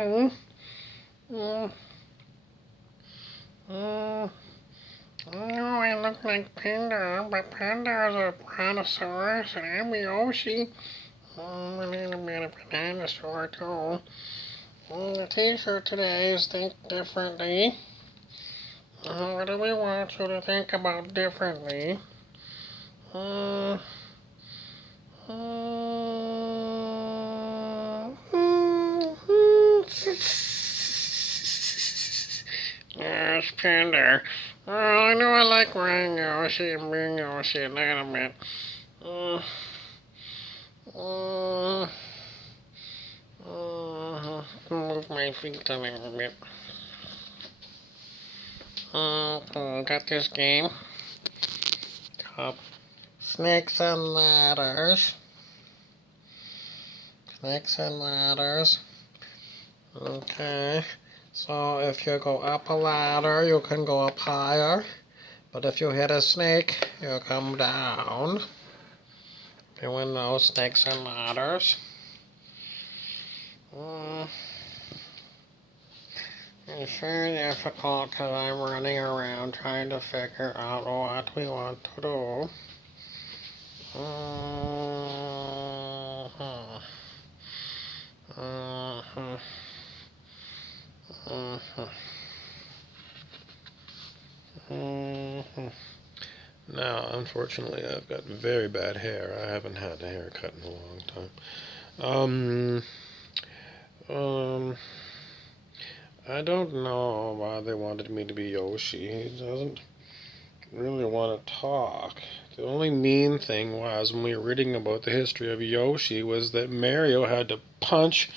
true. Mm, mm, no, I look like Panda, but Panda is a brontosaurus, and I'm Yoshi. A little bit of a dinosaur, too. The t-shirt today is Think Differently. What do we want you to think about differently? Uh, Yes, Panda. I know I like wearing Yoshi and being Yoshi a little bit. Uh, uh, Move my feet a little bit. Got this game called Snakes and Ladders. Snakes and Ladders. Okay. So if you go up a ladder, you can go up higher. But if you hit a snake, you come down. Doing those snakes and ladders. It's very difficult because I'm running around trying to figure out what we want to do. Now, unfortunately, I've got very bad hair. I haven't had a haircut in a long time. I don't know why they wanted me to be Yoshi. He doesn't really want to talk. The only mean thing was when we were reading about the history of Yoshi was that Mario had to punch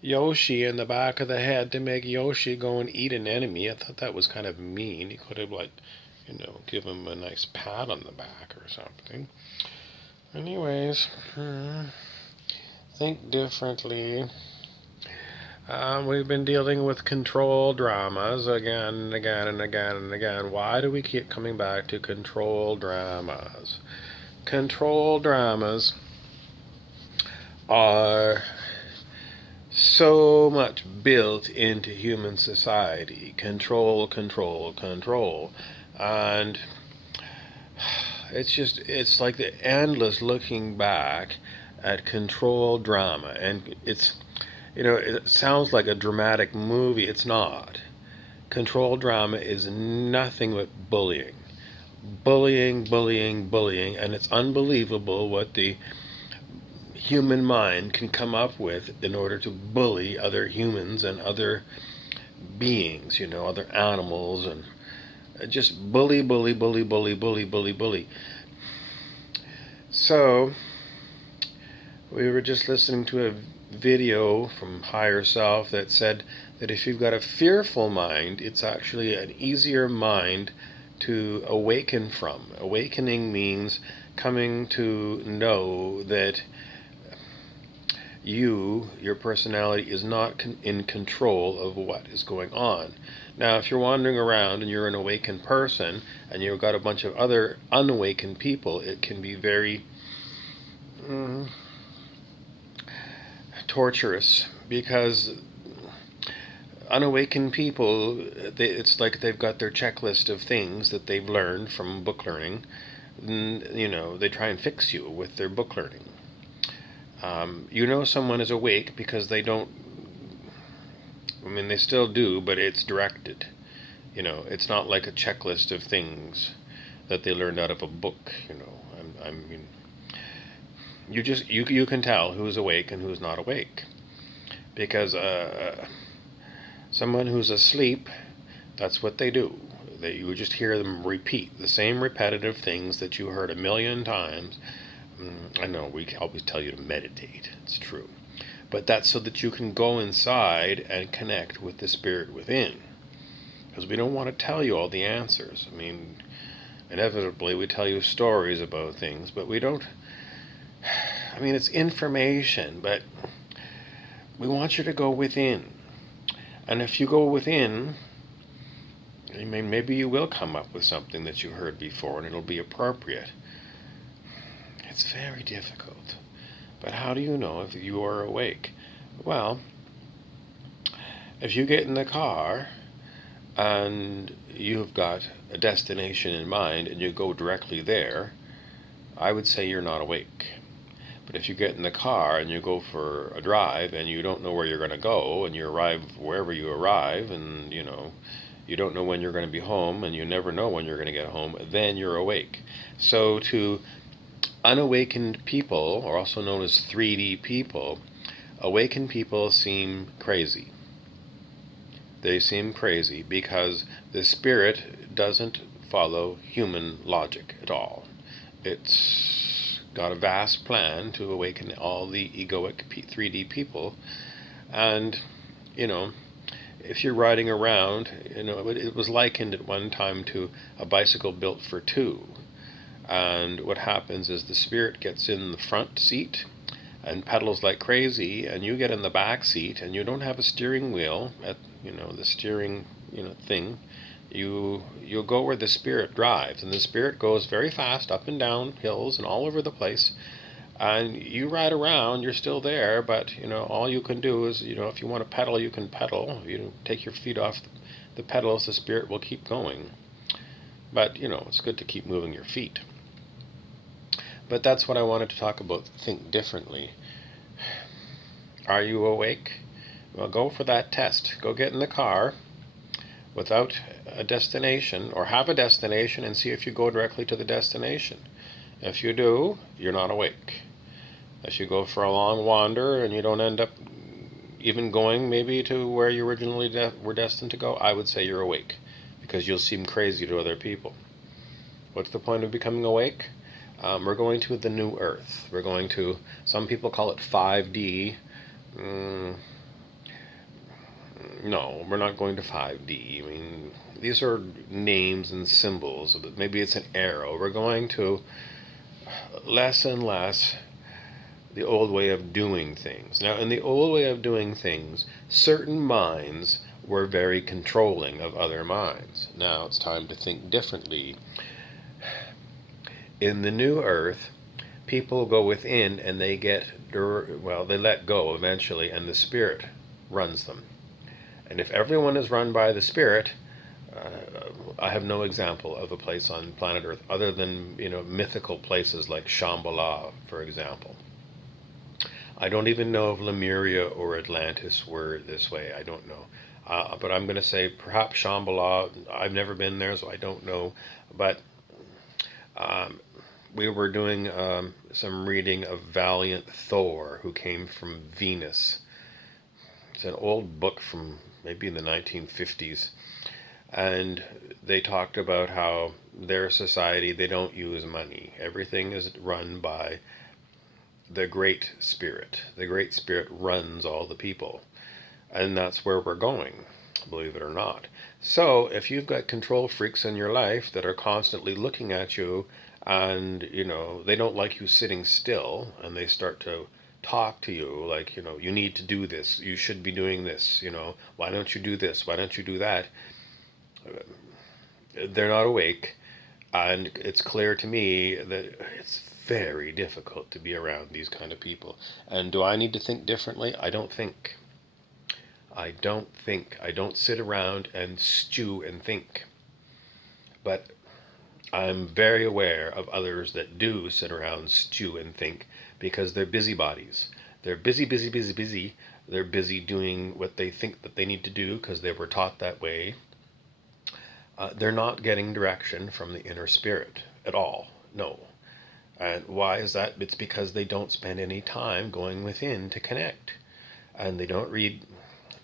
Yoshi in the back of the head to make Yoshi go and eat an enemy. I thought that was kind of mean. He could have, give him a nice pat on the back or something. Anyways, think differently. We've been dealing with control dramas again and again and again and again. Why do we keep coming back to control dramas? Control dramas are so much built into human society. Control, control, control. And it's like the endless looking back at control drama. And it sounds like a dramatic movie. It's not. Control drama is nothing but bullying. Bullying, bullying, bullying. And it's unbelievable what the human mind can come up with in order to bully other humans and other beings, other animals, and just bully, bully, bully, bully, bully, bully, bully. So, we were just listening to a video from Higher Self that said that if you've got a fearful mind, it's actually an easier mind to awaken from. Awakening means coming to know that your personality is not in control of what is going on. Now, if you're wandering around and you're an awakened person and you've got a bunch of other unawakened people, it can be very torturous, because unawakened people, it's like they've got their checklist of things that they've learned from book learning. They try and fix you with their book learning. Someone is awake because they don't, they still do, but it's directed. It's not like a checklist of things that they learned out of a book. You can tell who's awake and who's not awake, because someone who's asleep, that's what they do. You just hear them repeat the same repetitive things that you heard a million times. I know we always tell you to meditate. It's true. But that's so that you can go inside and connect with the spirit within. Because we don't want to tell you all the answers. Inevitably we tell you stories about things, but we don't... it's information, but we want you to go within. And if you go within, maybe you will come up with something that you heard before and it'll be appropriate. It's very difficult. But how do you know if you are awake? Well, If you get in the car and you've got a destination in mind and you go directly there, I would say you're not awake. But if you get in the car and you go for a drive and you don't know where you're going to go and you arrive wherever you arrive and you don't know when you're going to be home and you never know when you're going to get home, then you're awake. So to unawakened people, or also known as 3D people, awakened people seem crazy. They seem crazy because the spirit doesn't follow human logic at all. It's got a vast plan to awaken all the egoic 3D people. And, if you're riding around, it was likened at one time to a bicycle built for two. And what happens is the spirit gets in the front seat and pedals like crazy, and you get in the back seat and you don't have a steering wheel at the steering thing. You'll go where the spirit drives, and the spirit goes very fast up and down hills and all over the place, and you ride around, you're still there, but all you can do is if you want to pedal, you can pedal. If you take your feet off the pedals, the spirit will keep going. But it's good to keep moving your feet. But that's what I wanted to talk about. Think differently. Are you awake? Well, go for that test. Go get in the car without a destination, or have a destination, and see if you go directly to the destination. If you do, you're not awake. If you go for a long wander and you don't end up even going maybe to where you originally were destined to go, I would say you're awake, because you'll seem crazy to other people. What's the point of becoming awake? We're going to the new earth. We're going to, some people call it 5D. No, we're not going to 5D. I mean, these are names and symbols. Maybe it's an arrow. We're going to less and less the old way of doing things. Now, in the old way of doing things, certain minds were very controlling of other minds. Now it's time to think differently. In the new earth, people go within and they they let go eventually, and the spirit runs them. And if everyone is run by the spirit, I have no example of a place on planet Earth other than mythical places like Shambhala, for example. I don't even know if Lemuria or Atlantis were this way. I don't know. But I'm going to say perhaps Shambhala. I've never been there, so I don't know. But we were doing some reading of Valiant Thor, who came from Venus. It's an old book from maybe in the 1950s. And they talked about how their society, they don't use money. Everything is run by the Great Spirit. The Great Spirit runs all the people. And that's where we're going, believe it or not. So if you've got control freaks in your life that are constantly looking at you, and they don't like you sitting still, and they start to talk to you like, you need to do this, you should be doing this, why don't you do this, why don't you do that, they're not awake. And it's clear to me that it's very difficult to be around these kind of people. And do I need to think differently? I don't think. I don't sit around and stew and think. But I'm very aware of others that do sit around, stew, and think, because they're busybodies. They're busy, busy, busy, busy. They're busy doing what they think that they need to do because they were taught that way. They're not getting direction from the inner spirit at all. No. And why is that? It's because they don't spend any time going within to connect. And they don't read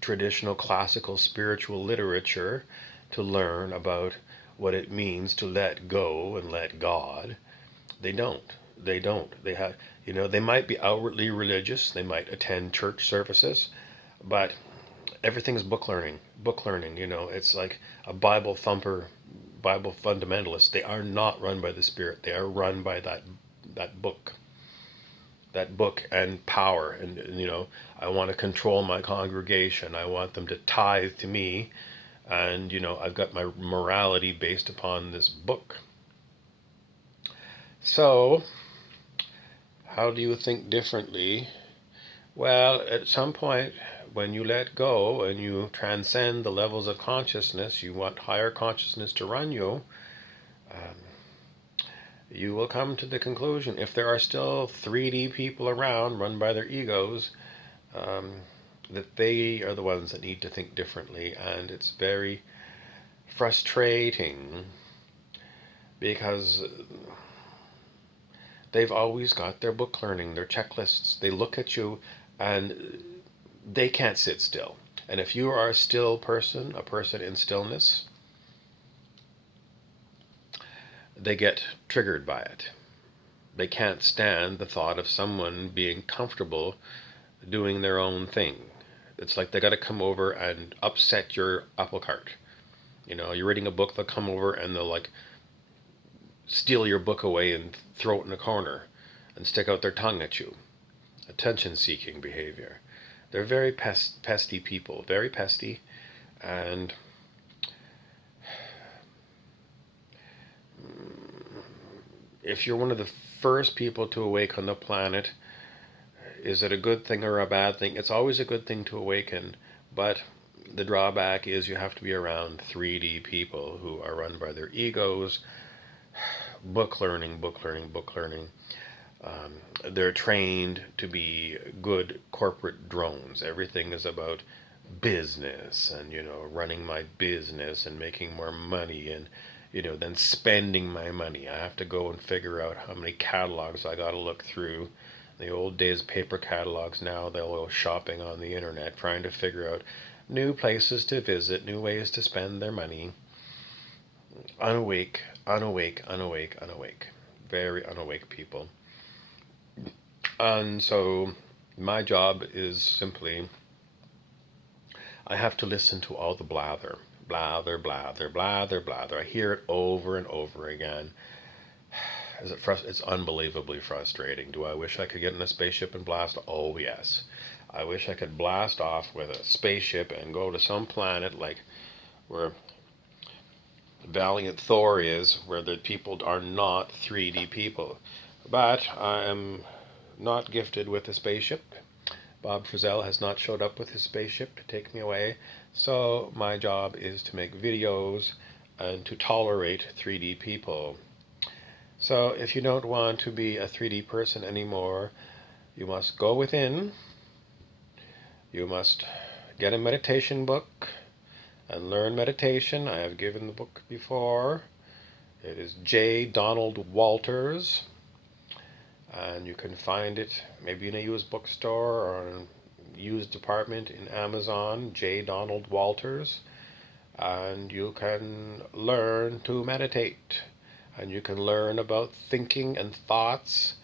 traditional classical spiritual literature to learn about what it means to let go and let God. They don't. They have, they might be outwardly religious. They might attend church services, but everything's book learning. It's like a Bible thumper, Bible fundamentalist. They are not run by the Spirit. They are run by that book. That book and power. And I want to control my congregation. I want them to tithe to me. And, I've got my morality based upon this book. So, how do you think differently? Well, at some point, when you let go and you transcend the levels of consciousness, you want higher consciousness to run you, you will come to the conclusion, if there are still 3D people around run by their egos, that they are the ones that need to think differently. And it's very frustrating because they've always got their book learning, their checklists. They look at you and they can't sit still. And if you are a still person, a person in stillness, they get triggered by it. They can't stand the thought of someone being comfortable doing their own thing. It's like they got to come over and upset your apple cart. You know, you're reading a book, they'll come over and they'll like steal your book away and throw it in a corner and stick out their tongue at you. Attention-seeking behavior. They're very pesty people, very pesty, and if you're one of the first people to awake on the planet, is it a good thing or a bad thing? It's always a good thing to awaken, but the drawback is you have to be around 3D people who are run by their egos. Book learning, book learning, book learning. They're trained to be good corporate drones. Everything is about business and, you know, running my business and making more money and, you know, then spending my money. I have to go and figure out how many catalogs I got to look through. In the old days, paper catalogs. Now they'll go shopping on the internet, trying to figure out new places to visit, new ways to spend their money. Unawake, unawake, unawake, unawake. Very unawake people. And so my job is simply, I have to listen to all the blather. Blather, blather, blather, blather. I hear it over and over again. It's unbelievably frustrating. Do I wish I could get in a spaceship and blast? Oh, yes. I wish I could blast off with a spaceship and go to some planet like where Valiant Thor is, where the people are not 3D people. But I am not gifted with a spaceship. Bob Frizzell has not showed up with his spaceship to take me away. So my job is to make videos and to tolerate 3D people. So if you don't want to be a 3D person anymore, you must go within. You must get a meditation book and learn meditation. I have given the book before. It is J. Donald Walters. And you can find it maybe in a used bookstore or in a used department in Amazon, J. Donald Walters. And you can learn to meditate. And you can learn about thinking and thoughts.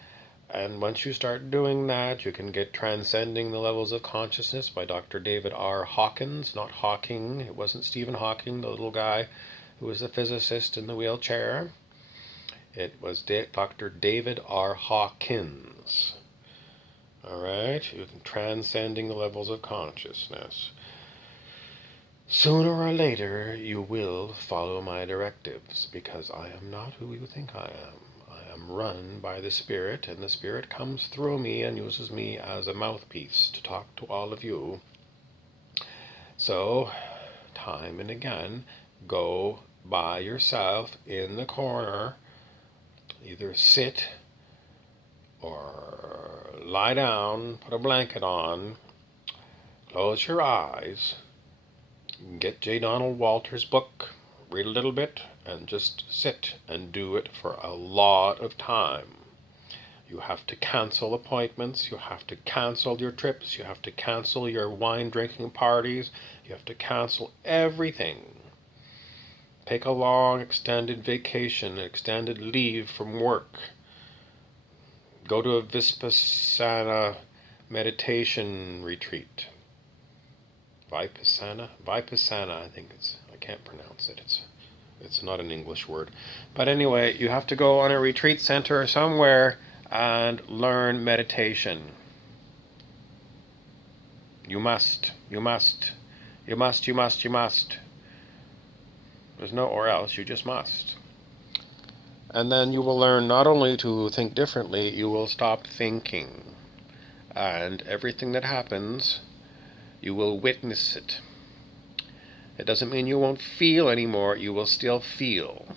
And once you start doing that, you can get Transcending the Levels of Consciousness by Dr. David R. Hawkins, not Hawking. It wasn't Stephen Hawking, the little guy who was a physicist in the wheelchair. It was Dr. David R. Hawkins. All right, Transcending the Levels of Consciousness. Sooner or later, you will follow my directives, because I am not who you think I am. I am run by the Spirit, and the Spirit comes through me and uses me as a mouthpiece to talk to all of you. So, time and again, go by yourself in the corner. Either sit or lie down, put a blanket on, close your eyes, get J. Donald Walters' book, read a little bit, and just sit and do it for a lot of time. You have to cancel appointments, you have to cancel your trips, you have to cancel your wine drinking parties, you have to cancel everything. Take a long extended vacation, extended leave from work. Go to a Vipassana meditation retreat. Vipassana, I think I can't pronounce it. It's not an English word. But anyway, you have to go on a retreat center somewhere and learn meditation. You must. There's no or else, you just must. And then you will learn not only to think differently, you will stop thinking. And everything that happens, You will witness it. It doesn't mean you won't feel anymore. You will still feel.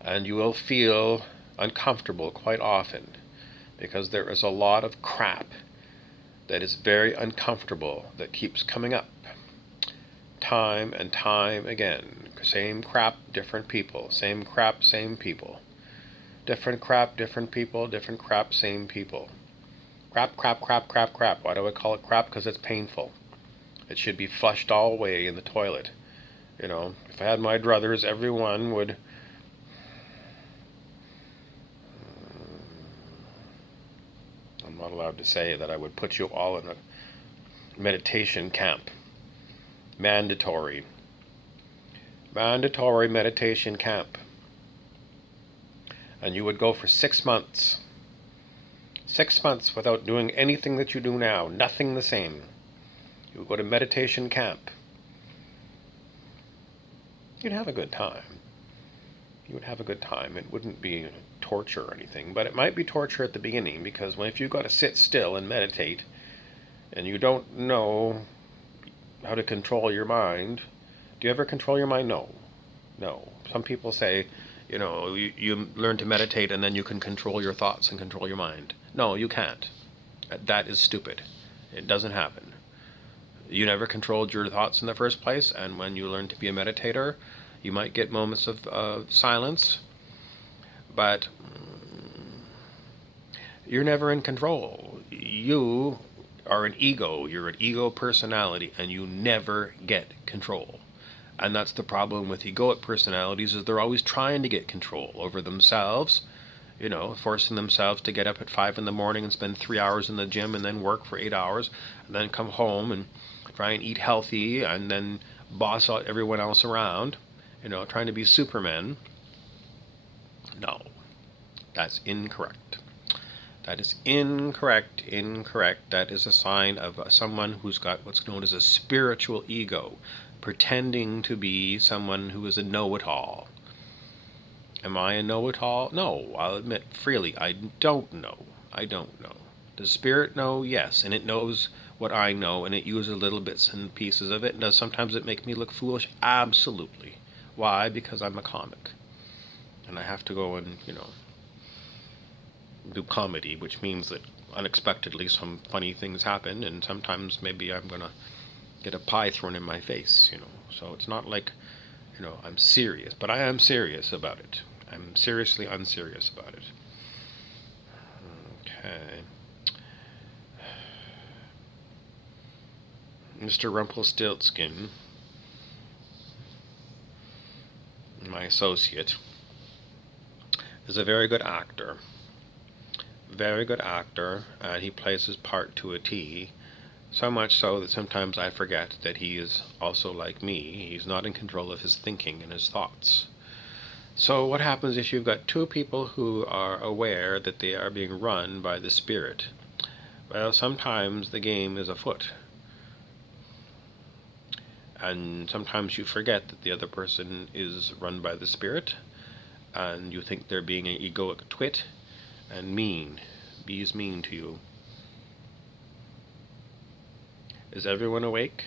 And you will feel uncomfortable quite often because there is a lot of crap that is very uncomfortable that keeps coming up time and time again. Same crap, different people. Same crap, same people. Different crap, different people. Different crap, same people. Crap, crap, crap, crap, crap. Why do I call it crap? Because it's painful. It should be flushed all away in the toilet. You know, if I had my druthers, everyone would... I'm not allowed to say that I would put you all in a meditation camp. Mandatory meditation camp. And you would go for 6 months. 6 months without doing anything that you do now. Nothing the same. You would go to meditation camp. You'd have a good time. You would have a good time. It wouldn't be torture or anything, but it might be torture at the beginning, because if you've got to sit still and meditate and you don't know how to control your mind. Do you ever control your mind? No. Some people say, you learn to meditate and then you can control your thoughts and control your mind. No, you can't. That is stupid. It doesn't happen. You never controlled your thoughts in the first place, and when you learn to be a meditator, you might get moments of silence, but you're never in control. You are an ego. You're an ego personality, and you never get control. And that's the problem with egoic personalities, is they're always trying to get control over themselves, forcing themselves to get up at 5 in the morning and spend 3 hours in the gym and then work for 8 hours and then come home and try and eat healthy and then boss out everyone else around, trying to be Superman. No, that's incorrect. That is incorrect. That is a sign of someone who's got what's known as a spiritual ego, pretending to be someone who is a know-it-all. Am I a know-it-all? No, I'll admit freely, I don't know. Does spirit know? Yes, and it knows what I know, and it uses little bits and pieces of it. Does sometimes it make me look foolish? Absolutely. Why? Because I'm a comic. And I have to go and, do comedy, which means that unexpectedly some funny things happen, and sometimes maybe I'm going to get a pie thrown in my face, So it's not like, I'm serious, but I am serious about it. I'm seriously unserious about it. Okay. Mr. Rumpelstiltskin, my associate, is a very good actor. And he plays his part to a T. So much so that sometimes I forget that he is also like me. He's not in control of his thinking and his thoughts. So what happens if you've got two people who are aware that they are being run by the spirit? Well, sometimes the game is afoot. And sometimes you forget that the other person is run by the spirit, and you think they're being an egoic twit and mean. Bees mean to you. Is everyone awake?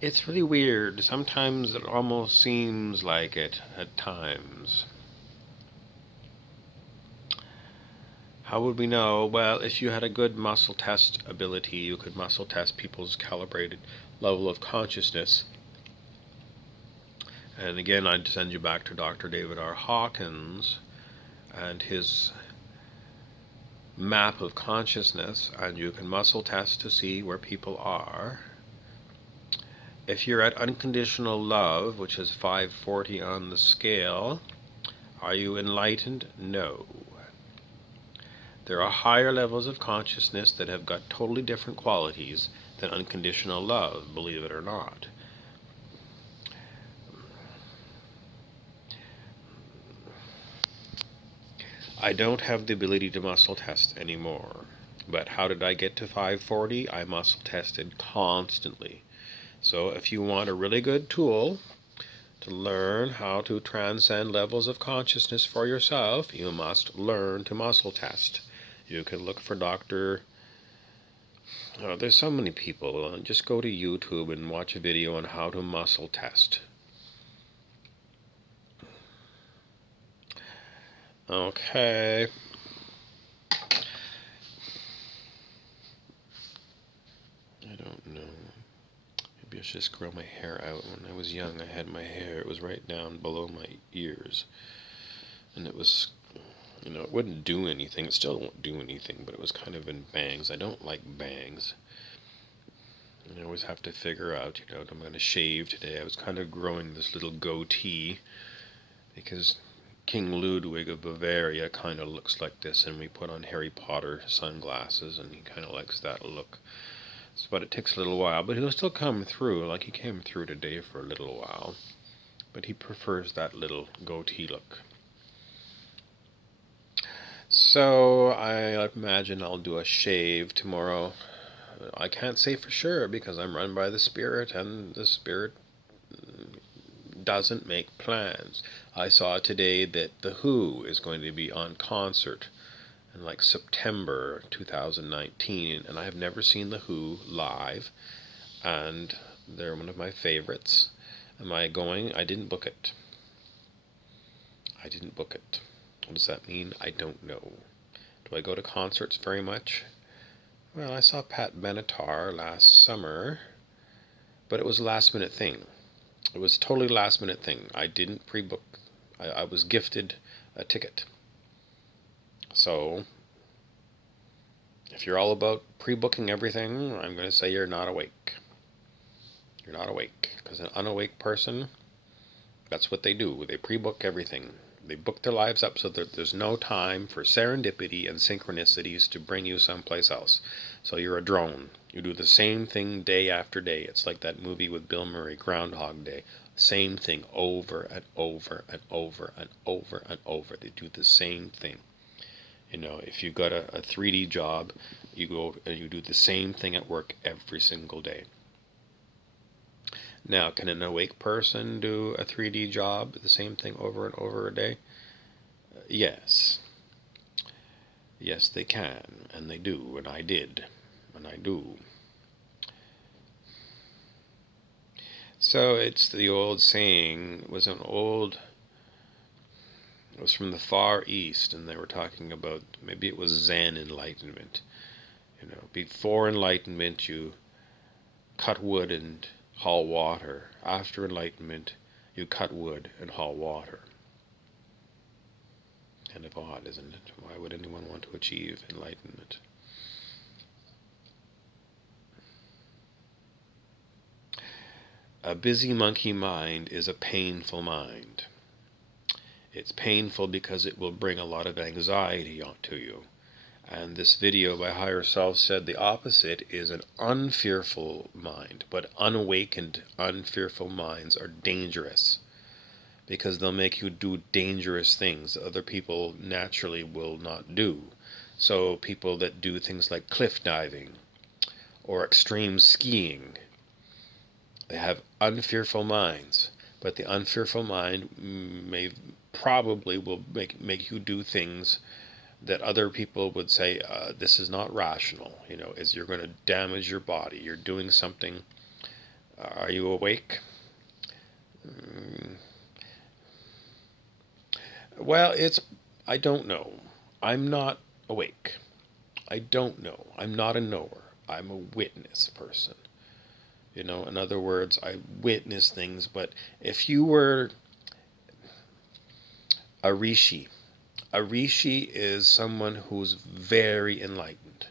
It's really weird. Sometimes it almost seems like it at times. How would we know? Well, if you had a good muscle test ability, you could muscle test people's calibrated level of consciousness. And again, I'd send you back to Dr. David R. Hawkins and his map of consciousness, and you can muscle test to see where people are. If you're at unconditional love, which is 540 on the scale, are you enlightened? No. There are higher levels of consciousness that have got totally different qualities than unconditional love, believe it or not. I don't have the ability to muscle test anymore. But how did I get to 540? I muscle tested constantly. So if you want a really good tool to learn how to transcend levels of consciousness for yourself, you must learn to muscle test. You can look for Dr. There's so many people. Just go to YouTube and watch a video on how to muscle test. Okay. I don't know. Maybe I should just grow my hair out. When I was young, I had my hair. It was right down below my ears. And it was, it wouldn't do anything. It still won't do anything, but it was kind of in bangs. I don't like bangs. I always have to figure out, I'm going to shave today. I was kind of growing this little goatee because King Ludwig of Bavaria kind of looks like this, and we put on Harry Potter sunglasses, and he kind of likes that look. But it takes a little while, but he'll still come through, like he came through today for a little while. But he prefers that little goatee look. So I imagine I'll do a shave tomorrow. I can't say for sure because I'm run by the Spirit, and the Spirit doesn't make plans. I saw today that The Who is going to be on concert in like September 2019, and I have never seen The Who live, and they're one of my favorites. Am I going? I didn't book it. What does that mean? I don't know. Do I go to concerts very much? Well, I saw Pat Benatar last summer, but it was a last minute thing. It was a totally last minute thing. I didn't pre-book. I was gifted a ticket. So, if you're all about pre-booking everything, I'm going to say you're not awake. You're not awake. Because an unawake person, that's what they do. They pre-book everything. They book their lives up so that there's no time for serendipity and synchronicities to bring you someplace else. So you're a drone. You do the same thing day after day. It's like that movie with Bill Murray, Groundhog Day. Same thing over and over and over and over and over. They do the same thing. If you've got a 3D job, you go and you do the same thing at work every single day. Now, can an awake person do a 3D job, the same thing over and over a day? Yes. Yes, they can, and they do, and I did, and I do. So it's the old saying, it was from the Far East, and they were talking about, maybe it was Zen enlightenment. Before enlightenment, you cut wood and haul water. After enlightenment, you cut wood and haul water. Kind of odd, isn't it? Why would anyone want to achieve enlightenment? A busy monkey mind is a painful mind. It's painful because it will bring a lot of anxiety onto you. And this video by Higher Self said the opposite is an unfearful mind. But unawakened, unfearful minds are dangerous because they'll make you do dangerous things other people naturally will not do. So people that do things like cliff diving or extreme skiing, they have unfearful minds. But the unfearful mind probably will make you do things that other people would say, this is not rational, is you're going to damage your body. You're doing something. Are you awake? Well, I don't know. I'm not awake. I don't know. I'm not a knower. I'm a witness person. In other words, I witness things, but if you were a rishi is someone who's very enlightened,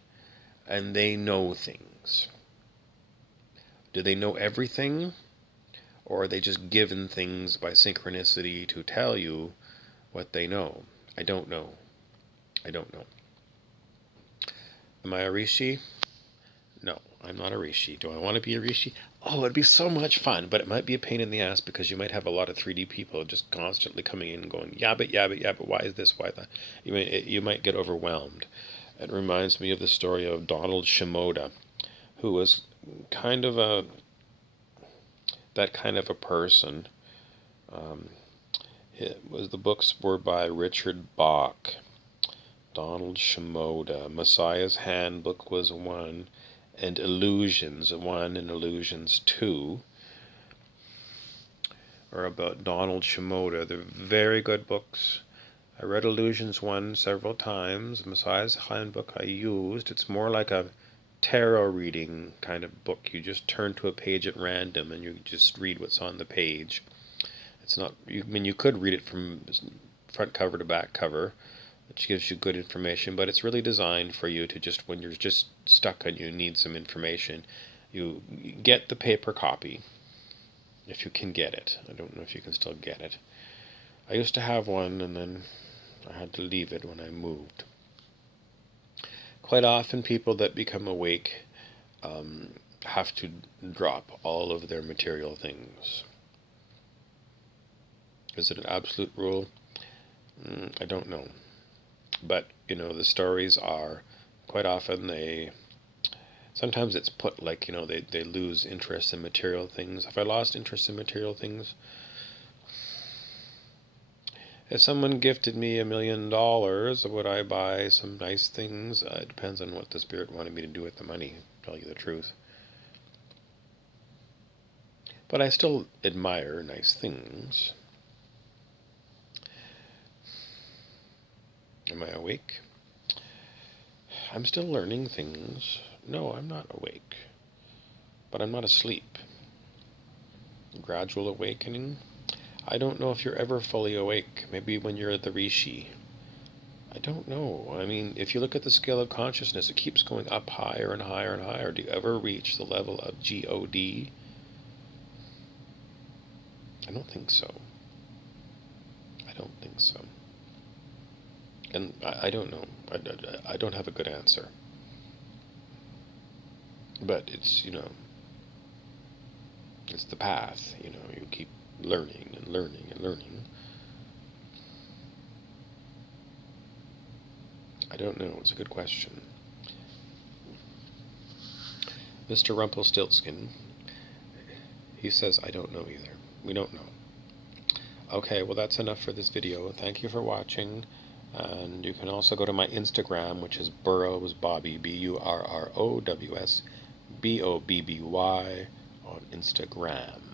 and they know things. Do they know everything? Or are they just given things by synchronicity to tell you what they know? I don't know. Am I a rishi? No, I'm not a rishi. Do I want to be a rishi? Oh, it'd be so much fun, but it might be a pain in the ass because you might have a lot of 3D people just constantly coming in and going, yeah, but why is this, why that? You might get overwhelmed. It reminds me of the story of Donald Shimoda, who was that kind of a person. The books were by Richard Bach, Donald Shimoda. Messiah's Handbook was one, and Illusions 1 and Illusions 2 are about Donald Shimoda. They're very good books. I read Illusions 1 several times. Messiah's Handbook I used. It's more like a tarot reading kind of book. You just turn to a page at random and you just read what's on the page. It's not, you could read it from front cover to back cover, which gives you good information, but it's really designed for you to just, when you're just stuck and you need some information, you get the paper copy, if you can get it. I don't know if you can still get it. I used to have one, and then I had to leave it when I moved. Quite often people that become awake have to drop all of their material things. Is it an absolute rule? I don't know. But, the stories are, quite often sometimes it's put like, they lose interest in material things. If I lost interest in material things, if someone gifted me $1 million, would I buy some nice things? It depends on what the spirit wanted me to do with the money, to tell you the truth. But I still admire nice things. Am I awake? I'm still learning things. No, I'm not awake. But I'm not asleep. Gradual awakening? I don't know if you're ever fully awake. Maybe when you're at the Rishi. I don't know. I mean, if you look at the scale of consciousness, it keeps going up higher and higher and higher. Do you ever reach the level of God? I don't think so. I don't think so. And I don't know. I don't have a good answer. But it's, it's the path. You keep learning and learning and learning. I don't know. It's a good question. Mr. Rumpelstiltskin, he says, I don't know either. We don't know. Okay, well that's enough for this video. Thank you for watching. And you can also go to my Instagram, which is Burrows Bobby, BURROWS BOBBY on Instagram.